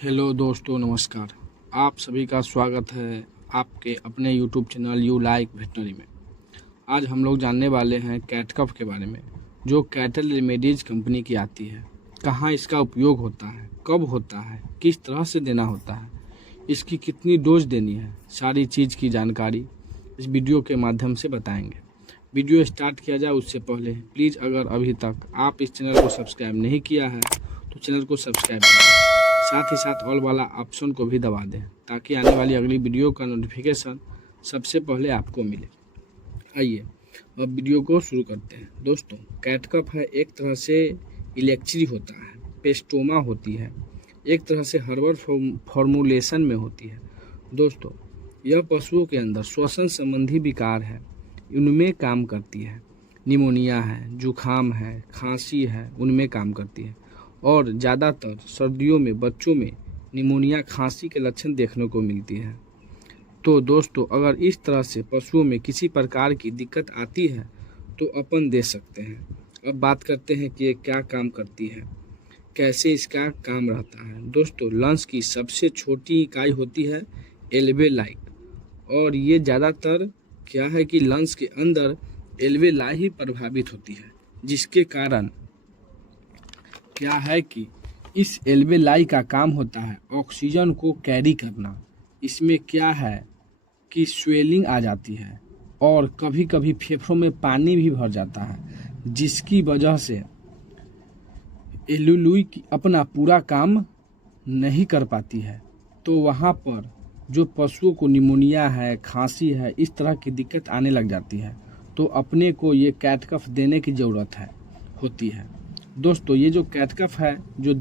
Hello दोस्तों, नमस्कार। आप सभी का स्वागत है आपके अपने YouTube channel you like veterinary में। आज हम लोग जानने वाले हैं कैटकफ के बारे में, जो कैटल रेमेडीज कंपनी की आती है। कहाँ इसका उपयोग होता है, कब होता है, किस तरह से देना होता है, इसकी कितनी डोज देनी है, सारी चीज़ की जानकारी इस वीडियो के माध्यम से बताएंगे। वीडियो स्टार्ट किया जाए उससे पहले प्लीज़ अगर अभी तक आप इस चैनल को सब्सक्राइब नहीं किया है तो चैनल को सब्सक्राइब करें, साथ ही साथ ऑल वाला ऑप्शन को भी दबा दें ताकि आने वाली अगली वीडियो का नोटिफिकेशन सबसे पहले आपको मिले। आइए अब वीडियो को शुरू करते हैं। दोस्तों, कैटकफ है एक तरह से इलेक्ट्री होता है, पेस्टोमा होती है, एक तरह से हर्बल फॉर्मुलेशन में होती है। दोस्तों, यह पशुओं के अंदर श्वसन संबंधी विकार है, उनमें काम करती है। निमोनिया है, जुखाम है, खांसी है, उनमें काम करती है। और ज़्यादातर सर्दियों में बच्चों में निमोनिया खांसी के लक्षण देखने को मिलती है। तो दोस्तों, अगर इस तरह से पशुओं में किसी प्रकार की दिक्कत आती है तो अपन दे सकते हैं। अब बात करते हैं कि ये क्या काम करती है, कैसे इसका काम रहता है। दोस्तों, लंग्स की सबसे छोटी इकाई होती है एल्वेलाई, और ये ज़्यादातर क्या है कि लंग्स के अंदर एल्वेलाई ही प्रभावित होती है, जिसके कारण क्या है कि इस एल्वेलाई का काम होता है ऑक्सीजन को कैरी करना। इसमें क्या है कि स्वेलिंग आ जाती है और कभी कभी फेफड़ों में पानी भी भर जाता है, जिसकी वजह से एल्वेलाई अपना पूरा काम नहीं कर पाती है। तो वहाँ पर जो पशुओं को निमोनिया है, खांसी है, इस तरह की दिक्कत आने लग जाती है, तो अपने को ये कैटकफ देने की ज़रूरत होती है। दोस्तों, ये जो कैटकफ है जो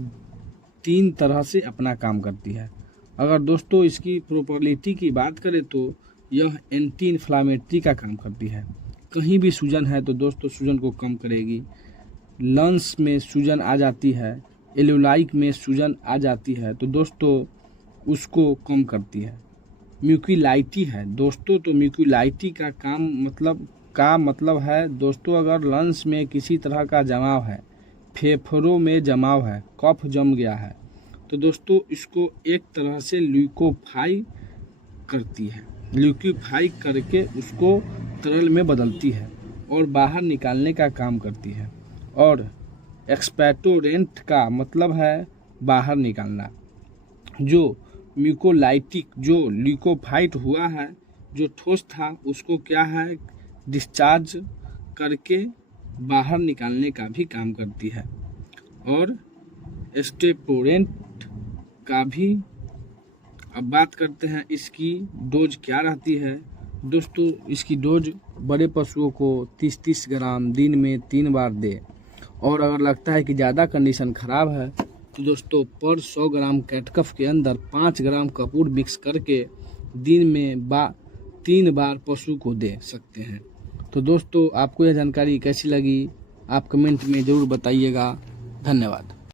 3 तरह से अपना काम करती है। अगर दोस्तों इसकी प्रॉपर्टी की बात करें तो यह एंटी इन्फ्लामेटरी का काम करती है। कहीं भी सूजन है तो दोस्तों सूजन को कम करेगी। लंग्स में सूजन आ जाती है, एल्वेलाई में सूजन आ जाती है तो दोस्तों उसको कम करती है। म्यूकोलाइटी है दोस्तों, तो म्यूकोलाइटी का मतलब है दोस्तों, अगर लंग्स में किसी तरह का जमाव है, फेफड़ों में जमाव है, कफ जम गया है, तो दोस्तों इसको एक तरह से ल्यूकोफाई करती है। ल्यूकोफाई करके उसको तरल में बदलती है और बाहर निकालने का काम करती है। और एक्सपेक्टोरेंट का मतलब है बाहर निकालना। जो म्यूकोलाइटिक जो ल्यूकोफाइट हुआ है, जो ठोस था, उसको क्या है डिस्चार्ज करके बाहर निकालने का भी काम करती है। और स्टेपोरेंट का भी। अब बात करते हैं इसकी डोज क्या रहती है। दोस्तों, इसकी डोज बड़े पशुओं को 30-30 ग्राम दिन में 3 बार दे, और अगर लगता है कि ज़्यादा कंडीशन ख़राब है तो दोस्तों पर 100 ग्राम कैटकफ के अंदर 5 ग्राम कपूर मिक्स करके दिन में 3 बार पशु को दे सकते हैं। तो दोस्तों, आपको यह जानकारी कैसी लगी आप कमेंट में ज़रूर बताइएगा। धन्यवाद।